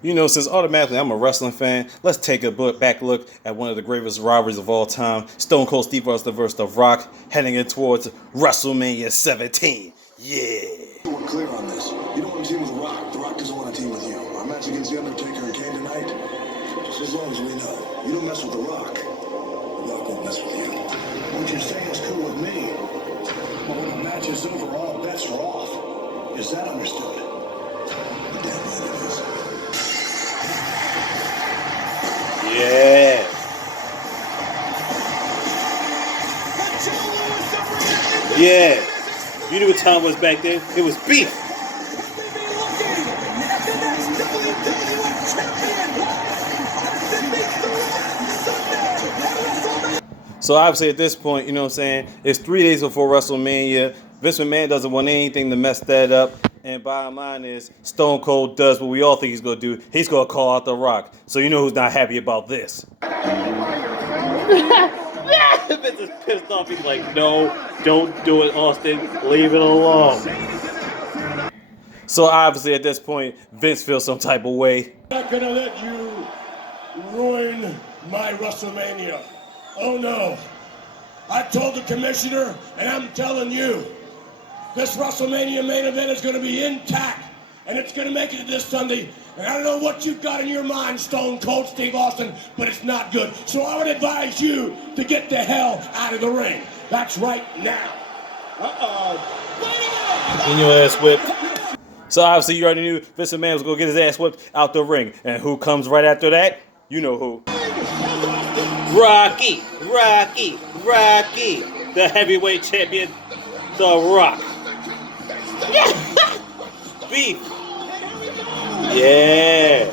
You know, since automatically I'm a wrestling fan, let's take a back look at one of the greatest rivalries of all time, Stone Cold Steve Austin versus The Rock, heading in towards WrestleMania 17. Yeah. We're clear on this. You don't want to team with The Rock. The Rock doesn't want to team with you. Our match against The Undertaker and Kane tonight, just as long as we know, you don't mess with The Rock. The Rock won't mess with you. What you're saying is cool with me. But when the match is over, all bets are off. Is that understood? You're damn right it is. Yeah. Yeah. You knew what time was back then? It was beef. So obviously at this point, you know what I'm saying, it's 3 days before WrestleMania. Vince McMahon doesn't want anything to mess that up. And bottom line is, Stone Cold does what we all think he's going to do. He's going to call out The Rock. So you know who's not happy about this. Vince is pissed off. He's like, no, don't do it, Austin. Leave it alone. So obviously at this point, Vince feels some type of way. I'm not going to let you ruin my WrestleMania. Oh no. I told the commissioner, and I'm telling you, this WrestleMania main event is going to be intact, and it's going to make it this Sunday. And I don't know what you've got in your mind, Stone Cold Steve Austin, but it's not good. So I would advise you to get the hell out of the ring. That's right now. In your ass whipped. So obviously you already knew Vince McMahon was going to get his ass whipped out the ring. And who comes right after that? You know who. Rocky, the heavyweight champion, The Rock. Beef. Yeah.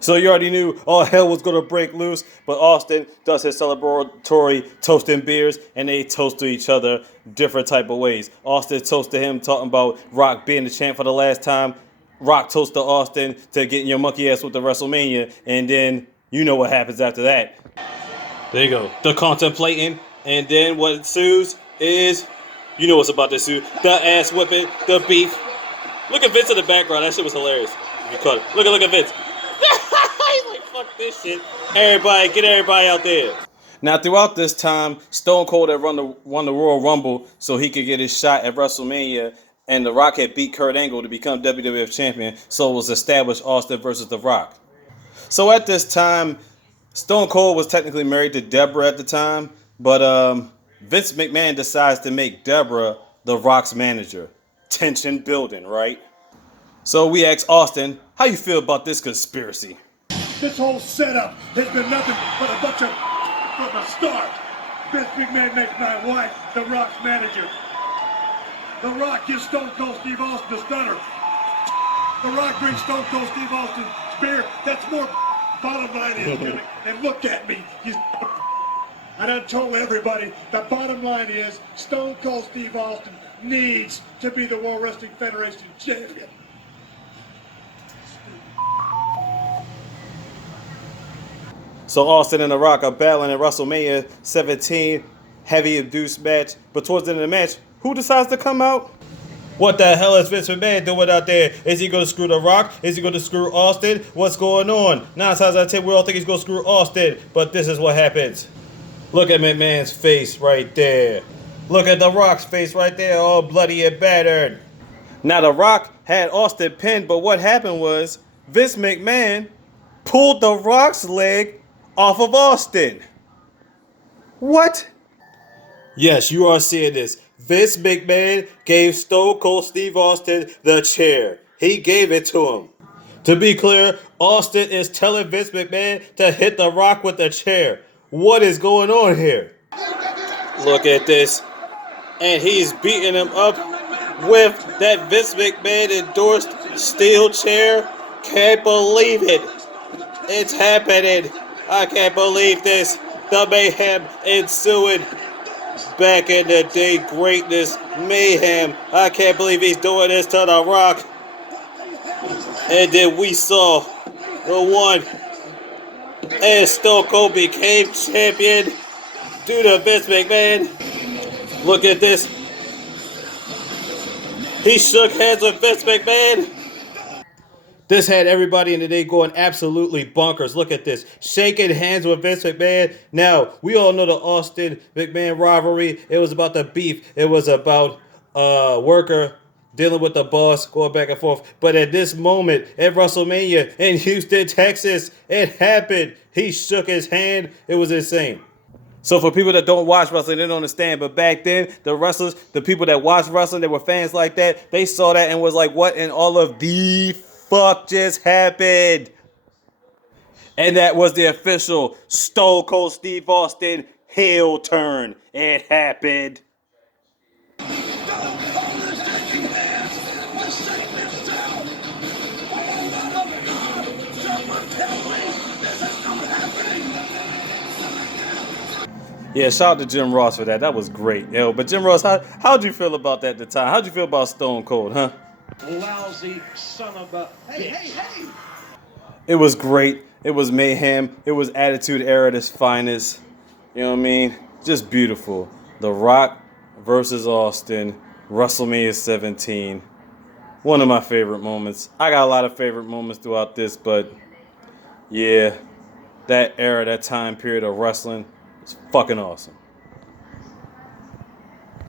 So you already knew all hell was going to break loose, but Austin does his celebratory toasting beers, and they toast to each other different type of ways. Austin toasts to him, talking about Rock being the champ for the last time. Rock toasts to Austin to getting your monkey ass with the WrestleMania, and then you know what happens after that. There you go. The contemplating, and then what ensues is, you know what's about to ensue, the ass whipping, the beef. Look at Vince in the background. That shit was hilarious. If you caught it. Look at Vince. He's like, fuck this shit. Everybody, get everybody out there. Now, throughout this time, Stone Cold had won the Royal Rumble so he could get his shot at WrestleMania, and The Rock had beat Kurt Angle to become WWF Champion, so it was established Austin versus The Rock. So at this time, Stone Cold was technically married to Deborah at the time, but Vince McMahon decides to make Deborah The Rock's manager. Tension building, right? So we asked Austin, how you feel about this conspiracy? This whole setup has been nothing but a bunch of, from the start. Vince McMahon makes my wife The Rock's manager. The Rock gives Stone Cold Steve Austin a stunner. The Rock brings Stone Cold Steve Austin beer. That's more bottom line is, and look at me. I done told everybody, the bottom line is Stone Cold Steve Austin needs to be the World Wrestling Federation champion. So Austin and The Rock are battling at WrestleMania 17, heavy induced match. But towards the end of the match, who decides to come out? What the hell is Vince McMahon doing out there? Is he going to screw The Rock? Is he going to screw Austin? What's going on? 9 times out of 10, we all think he's going to screw Austin. But this is what happens. Look at McMahon's face right there. Look at The Rock's face right there, all bloody and battered. Now, The Rock had Austin pinned, but what happened was Vince McMahon pulled The Rock's leg off of Austin. What? Yes, you are seeing this. Vince McMahon gave Stone Cold Steve Austin the chair. He gave it to him. To be clear, Austin is telling Vince McMahon to hit The Rock with the chair. What is going on here? Look at this. And he's beating him up with that Vince McMahon endorsed steel chair. Can't believe it. It's happening. I can't believe this. The mayhem ensued. Back in the day, greatness, mayhem. I can't believe he's doing this to The Rock. And then we saw the one and Stone Cold became champion due to Vince McMahon. Look at this. He shook hands with Vince McMahon. This had everybody in the day going absolutely bonkers. Look at this. Shaking hands with Vince McMahon. Now, we all know the Austin McMahon rivalry. It was about the beef. It was about worker dealing with the boss, going back and forth. But at this moment, at WrestleMania in Houston, Texas, it happened. He shook his hand. It was insane. So for people that don't watch wrestling, they don't understand. But back then, the wrestlers, the people that watched wrestling, they were fans like that. They saw that and was like, what in all of the fuck just happened? And that was the official Stone Cold Steve Austin heel turn. It happened. Yeah, shout out to Jim Ross for that. That was great. Yo, but Jim Ross, how'd you feel about that at the time? How'd you feel about Stone Cold, huh? Lousy son of a bitch. It was great. It was mayhem. It was Attitude Era at its finest. You know what I mean? Just beautiful. The Rock versus Austin, WrestleMania 17. One of my favorite moments. I got a lot of favorite moments throughout this, but yeah, that era, that time period of wrestling, it's fucking awesome.